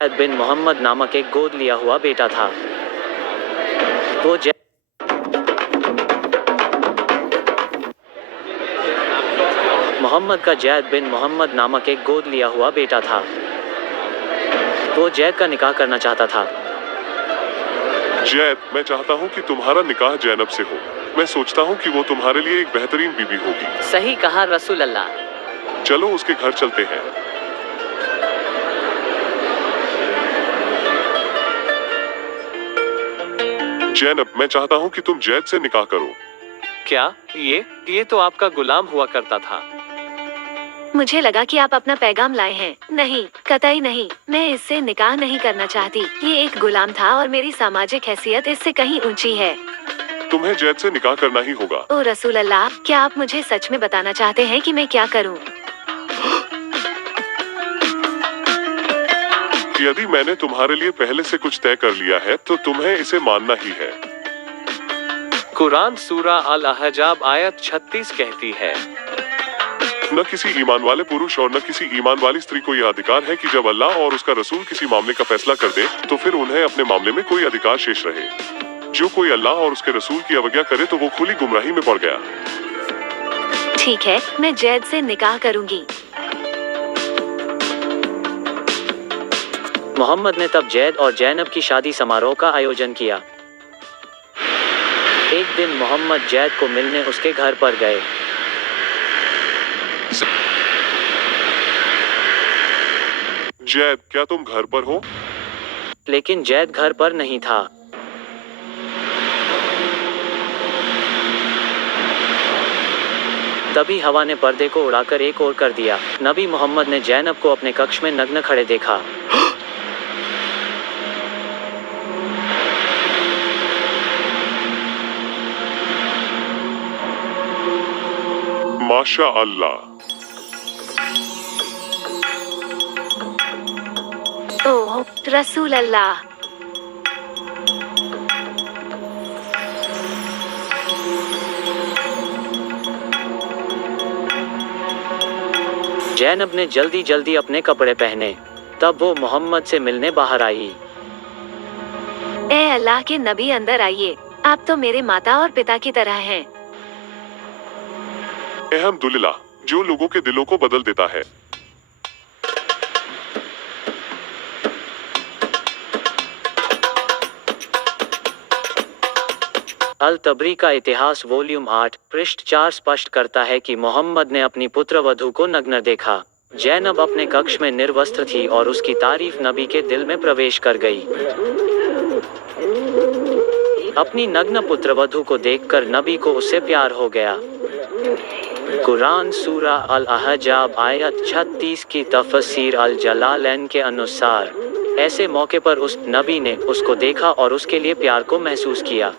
जैद बिन मोहम्मद नामक एक गोद लिया हुआ बेटा था। वो मोहम्मद का जैद बिन मोहम्मद नामक एक गोद लिया हुआ बेटा था। वो जैद का निकाह करना चाहता था। जैद, मैं चाहता हूँ कि तुम्हारा निकाह जैनब से हो। मैं सोचता हूँ कि वो तुम्हारे लिए एक बेहतरीन बीबी होगी। सही कहा रसूल अल्लाह। चलो उसके घर चलते हैं। जैनब, मैं चाहता हूँ कि तुम जैद से निकाह करो। क्या? ये तो आपका गुलाम हुआ करता था। मुझे लगा कि आप अपना पैगाम लाए हैं। नहीं, कतई नहीं, मैं इससे निकाह नहीं करना चाहती। ये एक गुलाम था और मेरी सामाजिक हैसियत इससे कहीं ऊंची है। तुम्हें जैद से निकाह करना ही होगा। ओ रसूल अल्लाह, क्या आप मुझे सच में बताना चाहते हैं कि मैं क्या करूं? यदि मैंने तुम्हारे लिए पहले से कुछ तय कर लिया है तो तुम्हें इसे मानना ही है। कुरान सूरा अल अहजाब आयत 36 कहती है, न किसी ईमान वाले पुरुष और न किसी ईमान वाली स्त्री को यह अधिकार है कि जब अल्लाह और उसका रसूल किसी मामले का फैसला कर दे तो फिर उन्हें अपने मामले में कोई अधिकार शेष रहे। जो कोई अल्लाह और उसके रसूल की अवज्ञा करे तो वो खुली गुमराही में पड़ गया। ठीक है, मैं जैद से निकाह करूंगी। मोहम्मद ने तब जैद और जैनब की शादी समारोह का आयोजन किया। एक दिन मोहम्मद जैद को मिलने उसके घर पर गए। जैद, क्या तुम घर पर हो? लेकिन जैद घर पर नहीं था। तभी हवा ने पर्दे को उड़ाकर एक ओर कर दिया। नबी मोहम्मद ने जैनब को अपने कक्ष में नग्न खड़े देखा। माशा अल्लाह। ओह रसूल अल्लाह। जैनब ने जल्दी जल्दी अपने कपड़े पहने। तब वो मोहम्मद से मिलने बाहर आई। ए अल्लाह के नबी, अंदर आइए। आप तो मेरे माता और पिता की तरह हैं। अल्हम्दुलिल्लाह, जो लोगों के दिलों को बदल देता है। अल तबरी का इतिहास वॉल्यूम 8 पृष्ठ 4 स्पष्ट करता है कि मोहम्मद ने अपनी पुत्र वधू को नग्न देखा। जैनब अपने कक्ष में निर्वस्त्र थी और उसकी तारीफ नबी के दिल में प्रवेश कर गई। अपनी नग्न पुत्रवधू को देखकर नबी को उससे प्यार हो गया। कुरान सूरा अल अहजाब आयत 36 की तफसीर अल जलालैन के अनुसार ऐसे मौके पर उस नबी ने उसको देखा और उसके लिए प्यार को महसूस किया।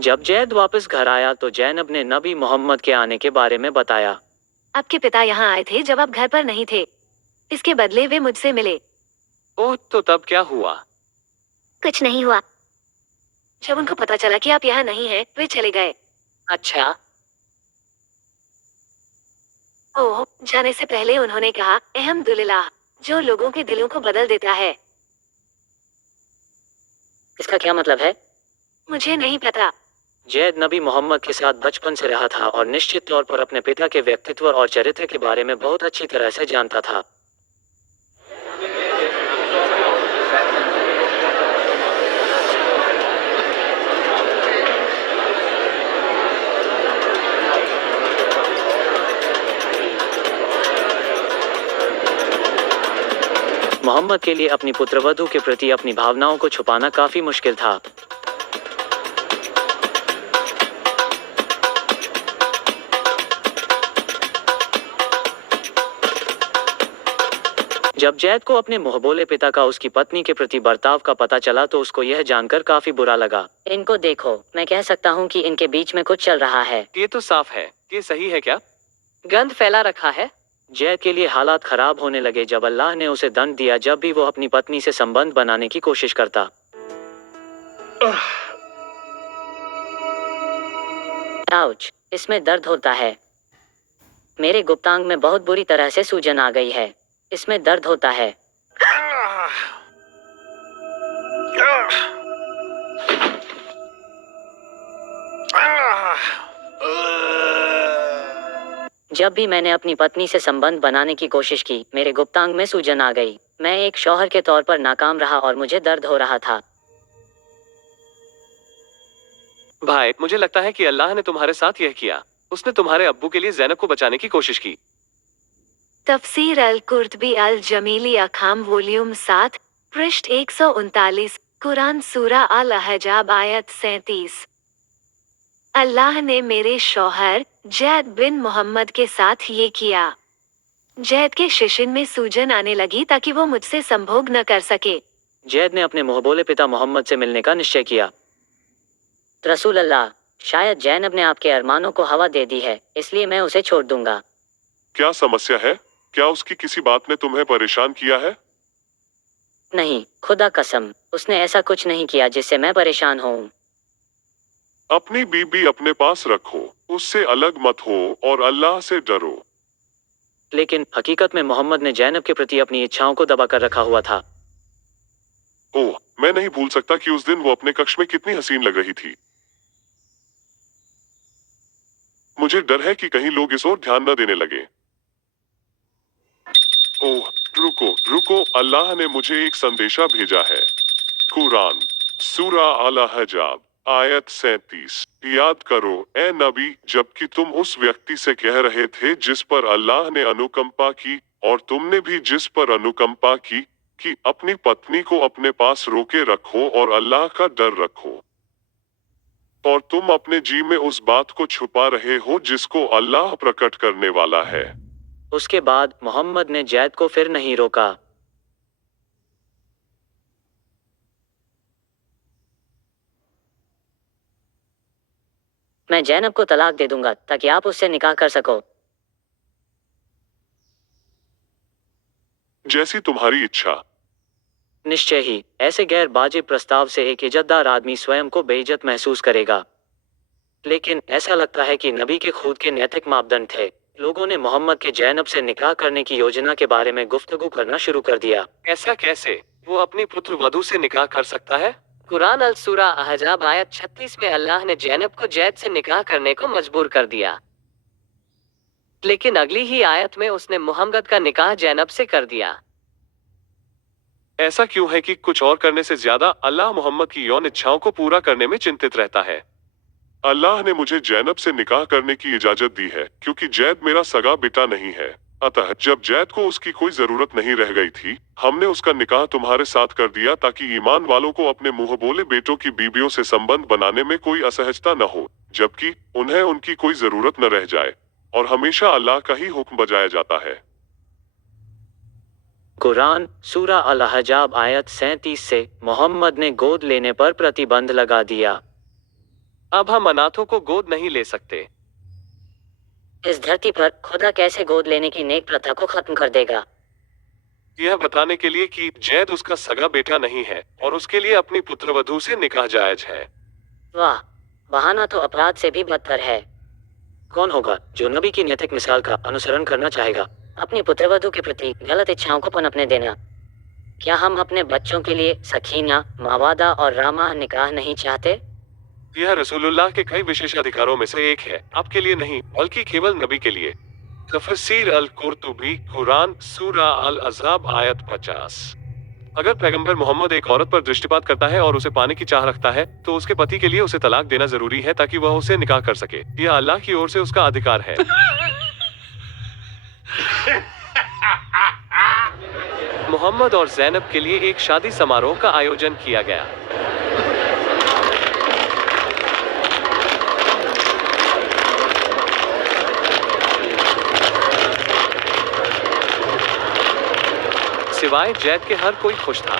जब जैद वापस घर आया तो जैनब ने नबी मोहम्मद के आने के बारे में बताया। आपके पिता यहाँ आए थे जब आप घर पर नहीं थे। इसके बदले वे मुझसे मिले। ओह, तो तब क्या हुआ? कुछ नहीं हुआ। जब उनको पता चला कि आप यहाँ नहीं हैं, वे चले गए। अच्छा। ओह, जाने से पहले उन्होंने कहा, अल्हम्दुलिल्लाह, जो लोगों के दिलों को बदल देता है। इसका क्या मतलब है? मुझे नहीं पता। जैद नबी मोहम्मद के साथ बचपन से रहा था और निश्चित तौर पर अपने पिता के व्यक्तित्व और चरित्र के बारे में बहुत अच्छी तरह से जानता था। मोहम्मद के लिए अपनी पुत्रवधू के प्रति अपनी भावनाओं को छुपाना काफी मुश्किल था। जब जैद को अपने मुंहबोले पिता का उसकी पत्नी के प्रति बर्ताव का पता चला तो उसको यह जानकर काफी बुरा लगा। इनको देखो, मैं कह सकता हूँ कि इनके बीच में कुछ चल रहा है। ये तो साफ है। ये सही है क्या? गंद फैला रखा है। जैद के लिए हालात खराब होने लगे जब अल्लाह ने उसे दंड दिया जब भी वो अपनी पत्नी से संबंध बनाने की कोशिश करता। आउच, इसमें दर्द होता है। मेरे गुप्तांग में बहुत बुरी तरह से सूजन आ गई है। इसमें दर्द होता है। जब भी मैंने अपनी पत्नी से संबंध बनाने की कोशिश की, मेरे गुप्तांग में सूजन आ गई। मैं एक शौहर के तौर पर नाकाम रहा और मुझे दर्द हो रहा था। भाई, मुझे लगता है कि अल्लाह ने तुम्हारे साथ यह किया। उसने तुम्हारे अब्बू के लिए ज़ैनब को बचाने की कोशिश की। तफसीर अल कुर्तबी अल जमीली अखाम वॉल्यूम 7 पृष्ठ 139 कुरान सूरा अल अहजाब आयत 37। अल्लाह ने मेरे शौहर जैद बिन मोहम्मद के साथ ये किया। जैद के शिशिन में सूजन आने लगी ताकि वो मुझसे संभोग न कर सके। जैद ने अपने मुहबोले पिता मोहम्मद से मिलने का निश्चय किया। रसूल अल्लाह, शायद जैनब ने आपके अरमानों को हवा दे दी है, इसलिए मैं उसे छोड़ दूंगा। क्या समस्या है? क्या उसकी किसी बात ने तुम्हें परेशान किया है? नहीं, खुदा कसम, उसने ऐसा कुछ नहीं किया जिससे मैं परेशान हूँ। अपनी बीबी अपने पास रखो, उससे अलग मत हो और अल्लाह से डरो। लेकिन हकीकत में मोहम्मद ने जैनब के प्रति अपनी इच्छाओं को दबा कर रखा हुआ था। ओह, मैं नहीं भूल सकता कि उस दिन वो अपने कक्ष में कितनी हसीन लग रही थी। मुझे डर है कि कहीं लोग इस ओर ध्यान न देने लगे। ओह, रुको रुको, अल्लाह ने मुझे एक संदेशा भेजा है। कुरान सूरा अल अहजाब आयत 37। याद करो ए नबी, जबकि तुम उस व्यक्ति से कह रहे थे जिस पर अल्लाह ने अनुकंपा की, और तुमने भी जिस पर अनुकंपा की, कि अपनी पत्नी को अपने पास रोके रखो और अल्लाह का डर रखो। और तुम अपने जी में उस बात को छुपा रहे हो जिसको अल्लाह प्रकट करने वाला है। उसके बाद मोहम्मद ने जैद को फिर नहीं रोका। मैं जैनब को तलाक दे दूंगा ताकि आप उससे निकाह कर सको। जैसी तुम्हारी इच्छा। निश्चय ही ऐसे गैर वाजिब प्रस्ताव से एक इज्जतदार आदमी स्वयं को बेइज्जत महसूस करेगा। लेकिन ऐसा लगता है कि नबी के खुद के नैतिक मापदंड थे। लोगों ने मोहम्मद के जैनब से निकाह करने की योजना के बारे में गुफ्तगू करना शुरू कर दिया। ऐसा कैसे? वो अपनी पुत्र वधू से निकाह कर सकता है? कुरान अल सूरा अहजाब आयत 36 में अल्लाह ने जैनब को जैद से निकाह करने को मजबूर कर दिया, लेकिन अगली ही आयत में उसने मोहम्मद का निकाह जैनब से कर दिया। ऐसा क्यों है कि कुछ और करने से ज्यादा अल्लाह मोहम्मद की यौन इच्छाओं को पूरा करने में चिंतित रहता है? अल्लाह ने मुझे जैनब से निकाह करने की इजाजत दी है क्योंकि जैद मेरा सगा बेटा नहीं है। अतः जब जैद को उसकी कोई जरूरत नहीं रह गई थी, हमने उसका निकाह तुम्हारे साथ कर दिया ताकि ईमान वालों को अपने मुंह बोले बेटों की बीबियों से संबंध बनाने में कोई असहजता न हो, जबकि उन्हें उनकी कोई जरूरत न रह जाए, और हमेशा अल्लाह का ही हुक्म बजाया जाता है। कुरान सूरा अल अहजाब आयत 37 से मोहम्मद ने गोद लेने पर प्रतिबंध लगा दिया। अब हम अनाथों को गोद नहीं ले सकते। इस धरती पर खुदा कैसे गोद लेने की नेक प्रथा को खत्म कर देगा? यह बताने के लिए कि जैद उसका सगा बेटा नहीं है और उसके लिए अपनी पुत्रवधू से निकाह जायज है। वाह, बहाना तो अपराध से भी बदतर है। कौन होगा जो नबी की नैतिक मिसाल का अनुसरण करना चाहेगा? अपनी पुत्रवधू के प्रति गलत इच्छाओं को पनपने देना। क्या हम अपने बच्चों के लिए सकीना, मावादा और रामा निकाह नहीं चाहते? यह रसूलुल्लाह के कई विशेष अधिकारों में से एक है, आपके लिए नहीं बल्कि केवल नबी के लिए। तफसीर अल कुर्तुबी कुरान सूरा अल अहजाब आयत 50। अगर पैगंबर मोहम्मद एक औरत पर दृष्टिपात करता है और उसे पाने की चाह रखता है, तो उसके पति के लिए उसे तलाक देना जरूरी है ताकि वह उसे निकाह कर सके। यह अल्लाह की ओर से उसका अधिकार है। मोहम्मद और जैनब के लिए एक शादी समारोह का आयोजन किया गया। सिवाय जैद के हर कोई खुश था।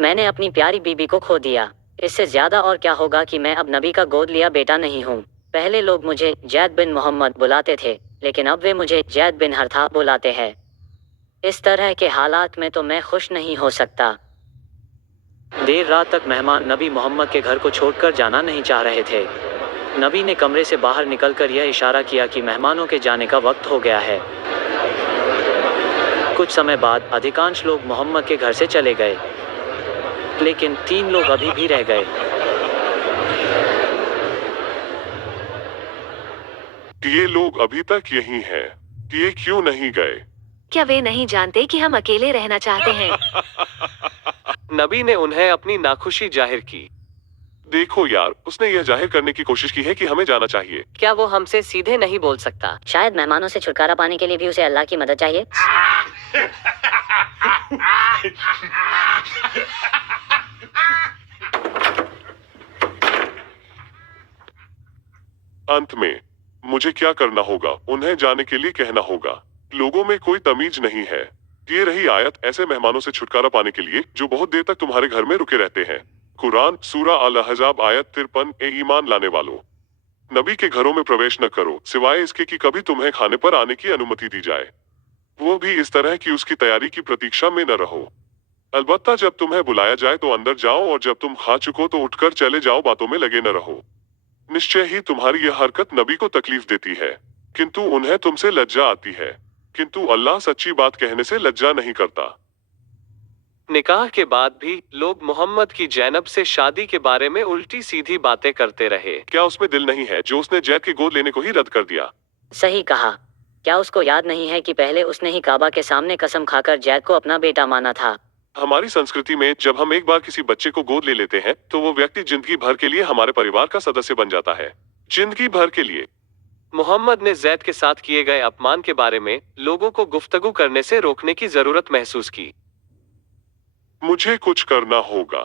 मैंने अपनी प्यारी बीबी को खो दिया। इससे ज्यादा और क्या होगा कि मैं अब नबी का गोद लिया बेटा नहीं हूँ। पहले लोग मुझे जैद बिन मोहम्मद बुलाते थे, लेकिन अब वे मुझे जैद बिन हरथा बुलाते हैं। इस तरह के हालात में तो मैं खुश नहीं हो सकता। देर रात तक मेहमान नबी मोहम्मद के घर को छोड़कर जाना नहीं चाह रहे थे। नबी ने कमरे से बाहर निकलकर यह इशारा किया कि मेहमानों के जाने का वक्त हो गया है। कुछ समय बाद अधिकांश लोग मोहम्मद के घर से चले गए, लेकिन 3 लोग अभी भी रह गए। ये लोग अभी तक यहीं हैं। ये क्यों नहीं गए? क्या वे नहीं जानते कि हम अकेले रहना चाहते हैं? नबी ने उन्हें अपनी नाखुशी जाहिर की। देखो यार, उसने यह जाहिर करने की कोशिश की है कि हमें जाना चाहिए। क्या वो हमसे सीधे नहीं बोल सकता? शायद मेहमानों से छुटकारा पाने के लिए भी उसे अल्लाह की मदद चाहिए। अंत में मुझे क्या करना होगा? उन्हें जाने के लिए कहना होगा। लोगों में कोई तमीज नहीं है। ये रही आयत ऐसे मेहमानों से छुटकारा पाने के लिए जो बहुत देर तक तुम्हारे घर में रुके रहते हैं। कुरान सूरा अल अहज़ाब आयत 53। ए ईमान लाने वालों, नबी के घरों में प्रवेश न करो सिवाय इसके कि कभी तुम्हें खाने पर आने की अनुमति दी जाए, वो भी इस तरह कि उसकी तैयारी की प्रतीक्षा में न रहो। अलबत्ता जब तुम्हें बुलाया जाए तो अंदर जाओ, और जब तुम खा चुको तो उठकर चले जाओ, बातों में लगे न रहो। निश्चय ही तुम्हारी यह हरकत नबी को तकलीफ देती है, किंतु उन्हें तुमसे लज्जा आती है, किंतु अल्लाह सच्ची बात कहने से लज्जा नहीं करता। निकाह के बाद भी लोग मोहम्मद की जैनब से शादी के बारे में उल्टी सीधी बातें करते रहे। क्या उसमें दिल नहीं है जो उसने जैद की गोद लेने को ही रद्द कर दिया? सही कहा। क्या उसको याद नहीं है कि पहले उसने ही काबा के सामने कसम खाकर जैद को अपना बेटा माना था? हमारी संस्कृति में जब हम एक बार किसी बच्चे को गोद ले लेते हैं तो वो व्यक्ति जिंदगी भर के लिए हमारे परिवार का सदस्य बन जाता है। जिंदगी भर के लिए। मोहम्मद ने जैद के साथ किए गए अपमान के बारे में लोगों को गुफ्तगू करने से रोकने की जरूरत महसूस की। मुझे कुछ करना होगा।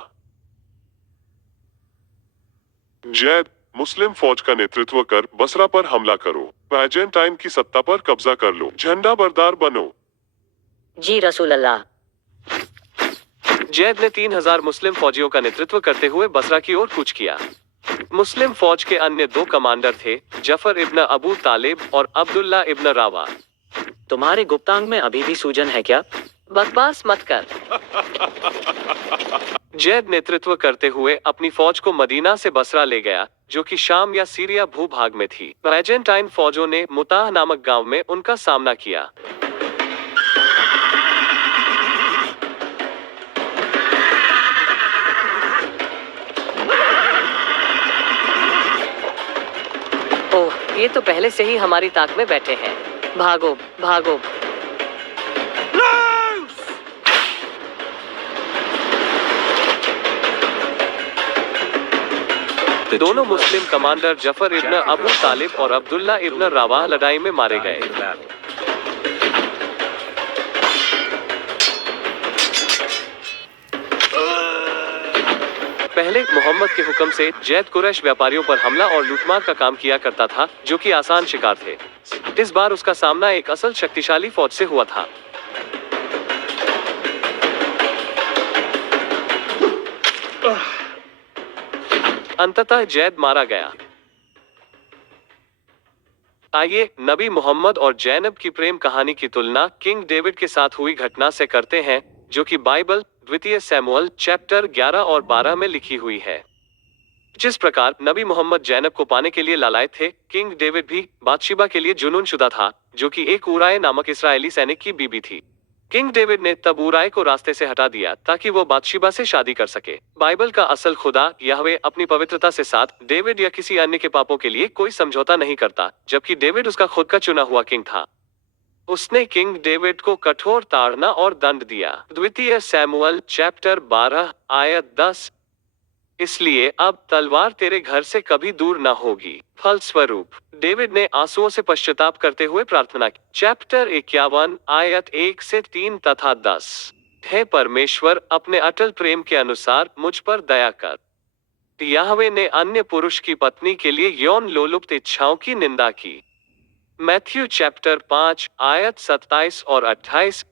जैद, मुस्लिम फौज का नेतृत्व कर बसरा पर हमला करो, बैजेंटाइन की सत्ता पर कब्जा कर लो, झंडा बरदार बनो। जी रसूल अल्लाह। जैद ने 3000 मुस्लिम फौजियों का नेतृत्व करते हुए बसरा की ओर कूच किया। मुस्लिम फौज के अन्य 2 कमांडर थे, जफर इब्न अबू तालिब और अब्दुल्ला इब्न रावा। तुम्हारे गुप्तांग में अभी भी सूजन है क्या? बकवास मत कर। जैद नेतृत्व करते हुए अपनी फौज को मदीना से बसरा ले गया, जो कि शाम या सीरिया भूभाग में थी। बैजेंटाइन फौजों ने मुताह नामक गांव में उनका सामना किया। ओह, ये तो पहले से ही हमारी ताक में बैठे हैं। भागो, भागो। दोनों मुस्लिम कमांडर जफर इब्न अबू तालिब और अब्दुल्ला इब्न रवाह लड़ाई में मारे गए। पहले मोहम्मद के हुक्म से जैद कुरैश व्यापारियों पर हमला और लूटमार का काम किया करता था, जो कि आसान शिकार थे। इस बार उसका सामना एक असल शक्तिशाली फौज से हुआ था। अंततः जैद मारा गया। आइए नबी मोहम्मद और जैनब की प्रेम कहानी की तुलना किंग डेविड के साथ हुई घटना से करते हैं, जो कि बाइबल द्वितीय सैमुअल चैप्टर 11 और 12 में लिखी हुई है। जिस प्रकार नबी मोहम्मद जैनब को पाने के लिए लालायत थे, किंग डेविड भी बातशीबा के लिए जुनून शुदा था, जो कि एक उराय नामक इस्राएली सैनिक की बीबी थी। किंग डेविड ने तब उराय को रास्ते से हटा दिया ताकि वो बातशीबा से शादी कर सके। बाइबल का असल खुदा याहवे अपनी पवित्रता से साथ डेविड या किसी अन्य के पापों के लिए कोई समझौता नहीं करता, जबकि डेविड उसका खुद का चुना हुआ किंग था। उसने किंग डेविड को कठोर ताड़ना और दंड दिया। द्वितीय सैमुअल चैप्टर 12 आयत 10। इसलिए अब तलवार तेरे घर से कभी दूर न होगी। फलस्वरूप डेविड ने आंसुओं से पश्चाताप करते हुए प्रार्थना की। चैप्टर 51 आयत 1 से 3 तथा 10। हे परमेश्वर, अपने अटल प्रेम के अनुसार मुझ पर दया कर। याहवे ने अन्य पुरुष की पत्नी के लिए यौन लोलुप्त इच्छाओं की निंदा की। मैथ्यू चैप्टर 5 आयत 27 और 28।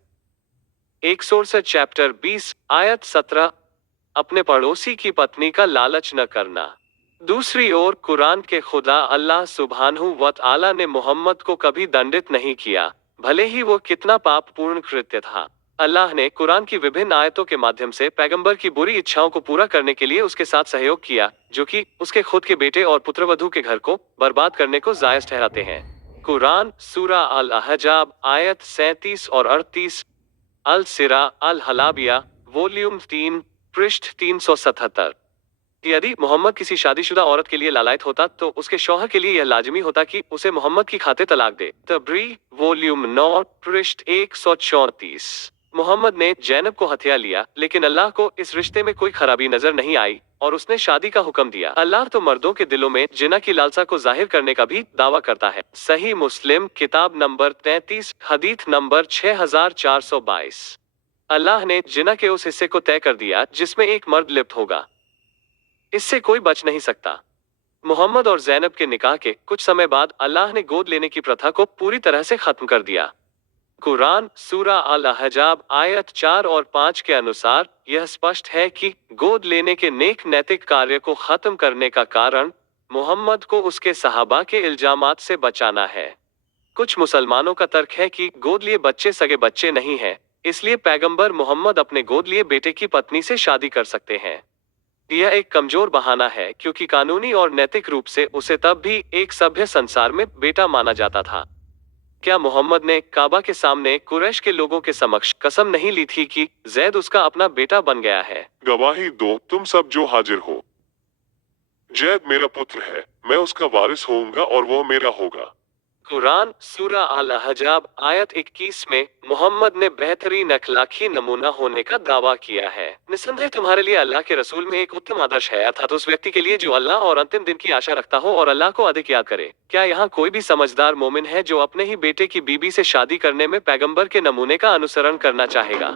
167 चैप्टर 20 आयत 17। अपने पड़ोसी की पत्नी का लालच न करना। दूसरी ओर कुरान के खुदा अल्लाह सुब्हानहू व तआला ने मोहम्मद को कभी दंडित नहीं किया, भले ही वो कितना पापपूर्ण कृत्य था। अल्लाह ने कुरान की विभिन्न आयतों के माध्यम से पैगंबर की बुरी इच्छाओं को पूरा करने के लिए उसके साथ सहयोग किया, जो कि उसके खुद के बेटे और पुत्रवधू के घर को बर्बाद करने को जायज ठहराते हैं। कुरान सूरा अल अहजाब आयत 37 और 38। अल सिरा अल हलाबिया वॉल्यूम 3 पृष्ठ 377। यदि मोहम्मद किसी शादीशुदा औरत के लिए लालायत होता तो उसके शौहर के लिए यह लाजमी होता कि उसे मोहम्मद की खातिर तलाक दे। तबरी वॉल्यूम 9 पृष्ठ 134। मोहम्मद ने जैनब को हथिया लिया, लेकिन अल्लाह को इस रिश्ते में कोई खराबी नजर नहीं आई और उसने शादी का हुक्म दिया। अल्लाह तो मर्दों के दिलों में जिना की लालसा को जाहिर करने का भी दावा करता है। सही मुस्लिम किताब नंबर 33 हदीथ नंबर 6422। अल्लाह ने जिना के उस हिस्से को तय कर दिया जिसमें एक मर्द लिप्त होगा, इससे कोई बच नहीं सकता। मोहम्मद और जैनब के निकाह के कुछ समय बाद अल्लाह ने गोद लेने की प्रथा को पूरी तरह से खत्म कर दिया। कुरान सूरा अल अहजाब आयत 4 और 5 के अनुसार यह स्पष्ट है कि गोद लेने के नेक नैतिक कार्य को खत्म करने का कारण मोहम्मद को उसके सहाबा के इल्जामात से बचाना है। कुछ मुसलमानों का तर्क है कि गोद लिए बच्चे सगे बच्चे नहीं हैं, इसलिए पैगंबर मोहम्मद अपने गोद लिए बेटे की पत्नी से शादी कर सकते हैं। यह एक कमजोर बहाना है क्योंकि कानूनी और नैतिक रूप से उसे तब भी एक सभ्य संसार में बेटा माना जाता था। क्या मोहम्मद ने काबा के सामने कुरैश के लोगों के समक्ष कसम नहीं ली थी कि जैद उसका अपना बेटा बन गया है? गवाही दो तुम सब जो हाजिर हो। जैद मेरा पुत्र है, मैं उसका वारिस होऊंगा और वो मेरा होगा। कुरान सूरा अल अहजाब आयत 21 में मोहम्मद ने बेहतरीन अखलाकी नमूना होने का दावा किया है। निस्संदेह तुम्हारे लिए अल्लाह के रसूल में एक उत्तम आदर्श है, अर्थात उस व्यक्ति के लिए जो अल्लाह और अंतिम दिन की आशा रखता हो और अल्लाह को अधिक याद करे। क्या यहाँ कोई भी समझदार मोमिन है जो अपने ही बेटे की बीबी से शादी करने में पैगंबर के नमूने का अनुसरण करना चाहेगा?